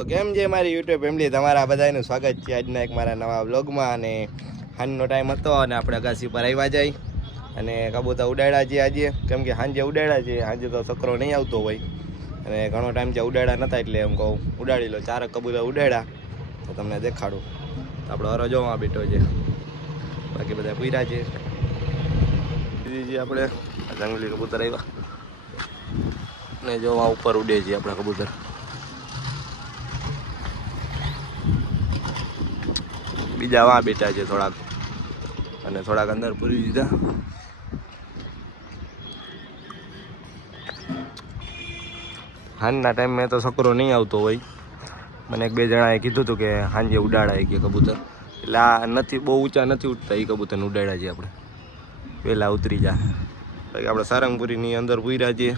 તો કેમ છે મારી યુટ્યુબ ફેમિલી, તમારા બધાનું સ્વાગત છે આજના એક મારા નવા વ્લોગમાં. અને સાંજનો ટાઈમ હતો અને આપણે અગાસી પર આવ્યા જાય અને કબૂતર ઉડાડ્યા છીએ આજે. કેમ કે સાંજે ઉડાડ્યા છે, સાંજે તો છોકરો નહીં આવતો હોય અને ઘણો ટાઈમ જે ઉડાડ્યા નહોતા એટલે એમ કહું ઉડાડી લો. 4 કબૂતર ઉડાડ્યા તો તમને દેખાડું. આપણો હરો જોવા બેઠો છે, બાકી બધા પૂર્યા છે. આપણે જંગલી કબૂતર આવ્યા ને જોવા ઉપર ઉડે છે આપણા કબૂતર. બીજા વાં બેઠા છે થોડાક, અને થોડાક અંદર પૂરી દીધા. હાંજના ટાઈમ મેં તો છોકરો નહીં આવતો હોય, મને 1-2 જણાએ કીધું હતું કે સાંજે ઉડાડાય કે કબૂતર. એટલે આ નથી બહુ ઊંચા નથી ઉઠતા એ કબૂતરને ઉડાડ્યા છે આપણે. પહેલાં ઉતરી જા બાકી આપણે સારંગપુરીની અંદર પૂર્યા છીએ.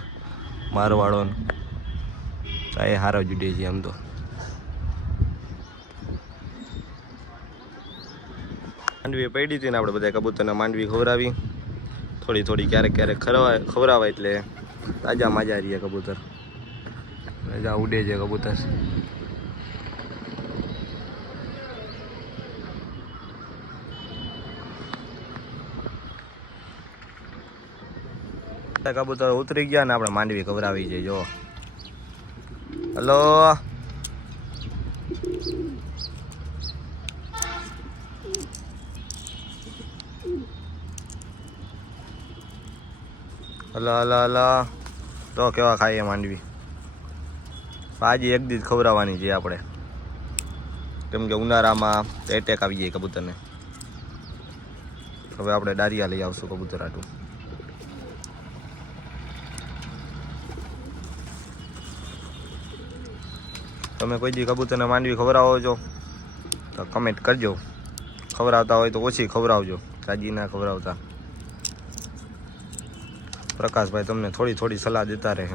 મારવાડોને એ હારા જ ઉડે છે આમ તો. માંડવી પડી હતી ને આપણે બધા કબૂતરને માંડવી ખવડાવી થોડી થોડી, ક્યારેક ક્યારેક ખવડાવાય એટલે તાજા માજા રહીએ કબૂતર. રજા ઉડે છે કબૂતર. કબૂતર ઉતરી ગયા ને આપણે માંડવી ખવડાવી છે. જો હલો હલો હલો હલો. તો કેવા ખાઈએ માંડવી. ભાજી એક દી ખવડાવવાની છે આપણે, કેમ કે ઉનાળામાં એટેક આવી જાય કબૂતરને. હવે આપણે ડારિયા લઈ આવશું કબૂતર આટું. તમે કોઈ દી કબૂતરને માંડવી ખવડાવો છો તો કમેન્ટ કરજો. ખવડાવતા હોય તો ઓછી ખવડાવજો, તાજી ના ખવડાવતા. પ્રકાશભાઈ તમને થોડી થોડી સલાહ દેતા રહે.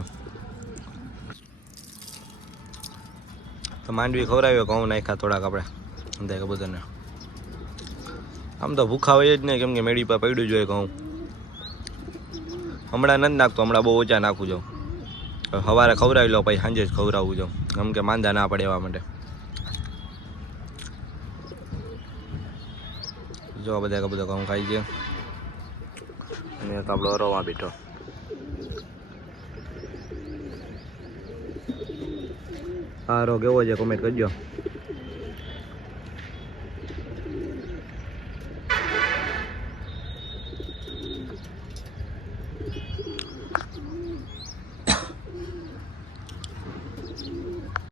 તો માંડવી ખવડાવ્યો, ઘઉં નાખ્યા થોડાક આપણે અંદર કબૂતરને. આમ તો ભૂખા હોય જ નહીં, કેમ કે મેળી પર પડ્યું જોઈએ ઘઉં. હમણાં નથી નાખતો, હમણાં બહુ ઓછા નાખું જાઉં. સવારે ખવડાવી લો પછી સાંજે જ ખવડાવવું જાઉં, કેમ કે માંદા ના પડે એવા માટે. જો બધા કબૂતર ઘઉં ખાઈ છે અને તો આપણો હરોમાં બેઠો. હારો કેવો છે કમેન્ટ કરજો.